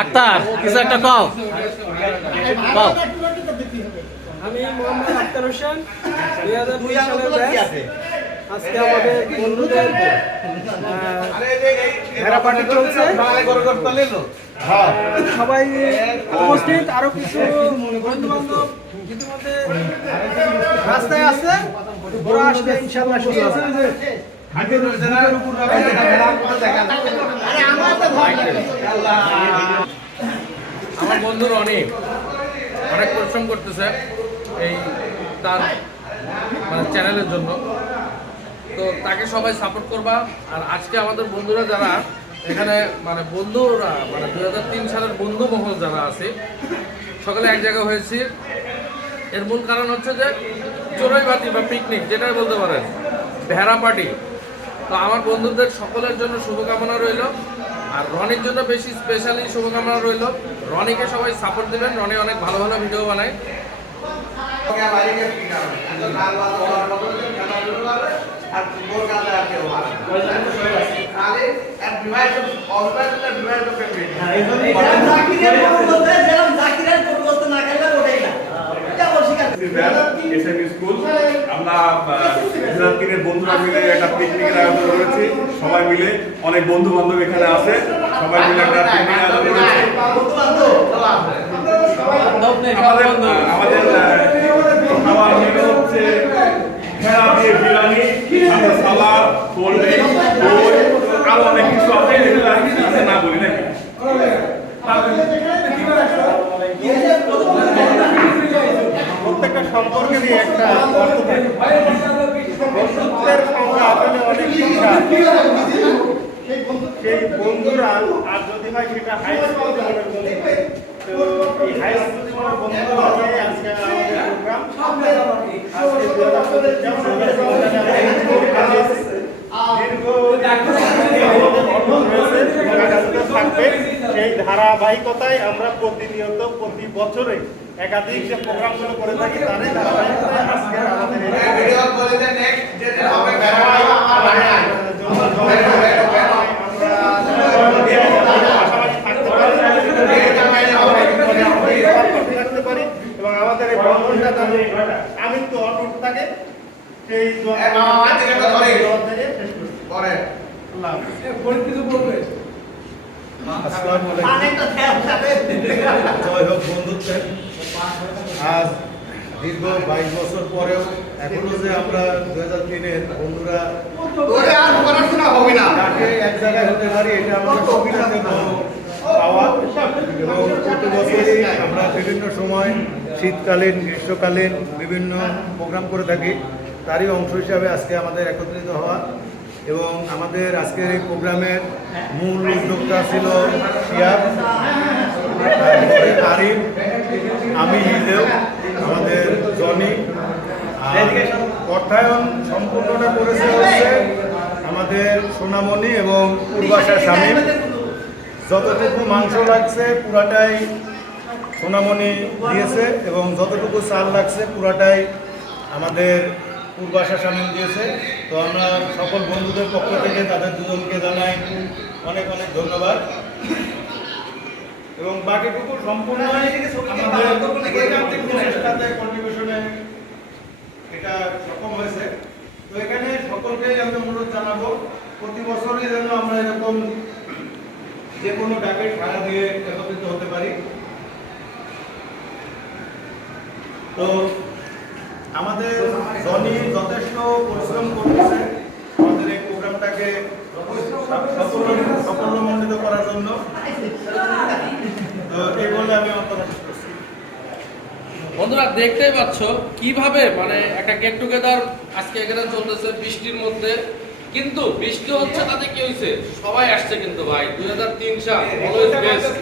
আক্তার কিছু একটা কও। আমি মোহাম্মদ আক্তার হোসেন 2002 সালের ব্যাচ। আজকে আমাদের বন্ধুদের ভেড়া পার্টি চলছে, সবাই উপস্থিত। আরো কিছু বন্ধু বান্ধব ইতিমধ্যে রাস্তায় আছে, ওরা আসলে ইনশাআল্লাহ সুস্থ আছে। আমার বন্ধুর অনেক পরিশ্রম করতেছে এই তার মানে চ্যানেলের জন্য, তো তাকে সবাই সাপোর্ট করবা। আর আজকে আমাদের বন্ধুরা যারা এখানে মানে বন্ধুরা মানে 2003 সালের বন্ধু মহল যারা আছে সকলে এক জায়গায় হয়েছে, এর মূল কারণ হচ্ছে যে চড়ুইভাতি বা পিকনিক যেটাই বলতে পারেন, ভেড়া পার্টি। তো আমার বন্ধুদের সকলের জন্য শুভকামনা রইল, আর রনির জন্য বেশি স্পেশালি শুভকামনা রইল। রনিকে সবাই সাপোর্ট দেবেন, রনি অনেক ভালো ভালো ভিডিও বানায়। বন্ধুরা মিলে একটা পিকনিকের আয়োজন করেছি, সবাই মিলে অনেক বন্ধু বান্ধব এখানে আছে, সবাই মিলে একটা পিকনিক আয়োজন করেছি। আমাদের খাওয়ার মেনু হচ্ছে ভেড়া দিয়ে বিরিয়ানি, সালাদ, কোল্ড ড্রিঙ্ক, দই, আরো অনেক কিছু আছে, যেগুলো আমি না বলি নাকি। প্রত্যেকটা সম্পর্কে নিয়ে একটা অর্থ থাকে। বন্ধুত্বের সংখ্যা আসলে অনেক বিশাল। সেই বন্ধুরা আর যদি হয় সেটা হাই স্কুল জীবনের বন্ধু, তো এই হাই স্কুল জীবনের বন্ধুরা নিয়ে আজকে আমাদের প্রোগ্রাম। সেই ধারাবাহিকতায় আমরা প্রতিনিয়ত প্রতি বছরে একাধিক যে প্রোগ্রামগুলো করে থাকি, তারই ধারাবাহিকতায় আজকে আমাদের থাকতে পারি এবং আমাদের এই বন্ধনটা আমি তো অটুট থাকে সেই কিছু বলবে। জয় হোক বন্ধুত্বের। আজ দীর্ঘ 22 বছর পরেও এখনো যে আমরা 2003-এর বন্ধুরা এক জায়গায় হতে পারি, এটা আমাদের সবচেয়ে বড় পাওয়া। এবং প্রতি বছরই আমরা বিভিন্ন সময় শীতকালীন গ্রীষ্মকালীন বিভিন্ন প্রোগ্রাম করে থাকি, তারই অংশ হিসাবে আজকে আমাদের একত্রিত হওয়া। এবং আমাদের আজকের এই প্রোগ্রামের মূল উদ্যোক্তা ছিল শিয়াব, তারপরে আরিফ, আমি নিজেও, আমাদের জনি। অর্থায়ন সম্পূর্ণটা করেছে হচ্ছে আমাদের সোনামণি এবং পূর্বাশা স্বামী। যতটুকু মাংস লাগছে পুরাটাই সোনামণি দিয়েছে এবং যতটুকু চাল লাগছে পুরাটাই আমাদের পূর্বাশা স্বামী দিয়েছে। তো আমরা সকল বন্ধুদের পক্ষ থেকে তাদের দুজনকে জানাই অনেক অনেক ধন্যবাদ। এবং বাকিটুকু সম্পূর্ণ কন্ট্রিবিউশনে এটা সক্ষম হয়েছে। তো এখানে সকলকেই আমি অনুরোধ জানাবো, প্রতি বছরই যেন আমরা এরকম যে কোনো ডাকে সাড়া দিয়ে একত্রিত হতে পারি। তো আমাদের জনি যথেষ্ট পরিশ্রম করতেছে আমাদের এই প্রোগ্রামটাকে সাফল্যমণ্ডিত করার জন্য। তো এই বলে আমি অন্তরা শেষ করছি। বন্ধুরা দেখতেই পাচ্ছ কিভাবে মানে একটা গেট টুগেদার আজকে এখানে চলতেছে বৃষ্টির মধ্যে, কিন্তু বৃষ্টি হচ্ছে তাতে কি হয়েছে, সবাই আসছে কিন্তু ভাই 2003 সাল অলওয়েজ বেস্ট।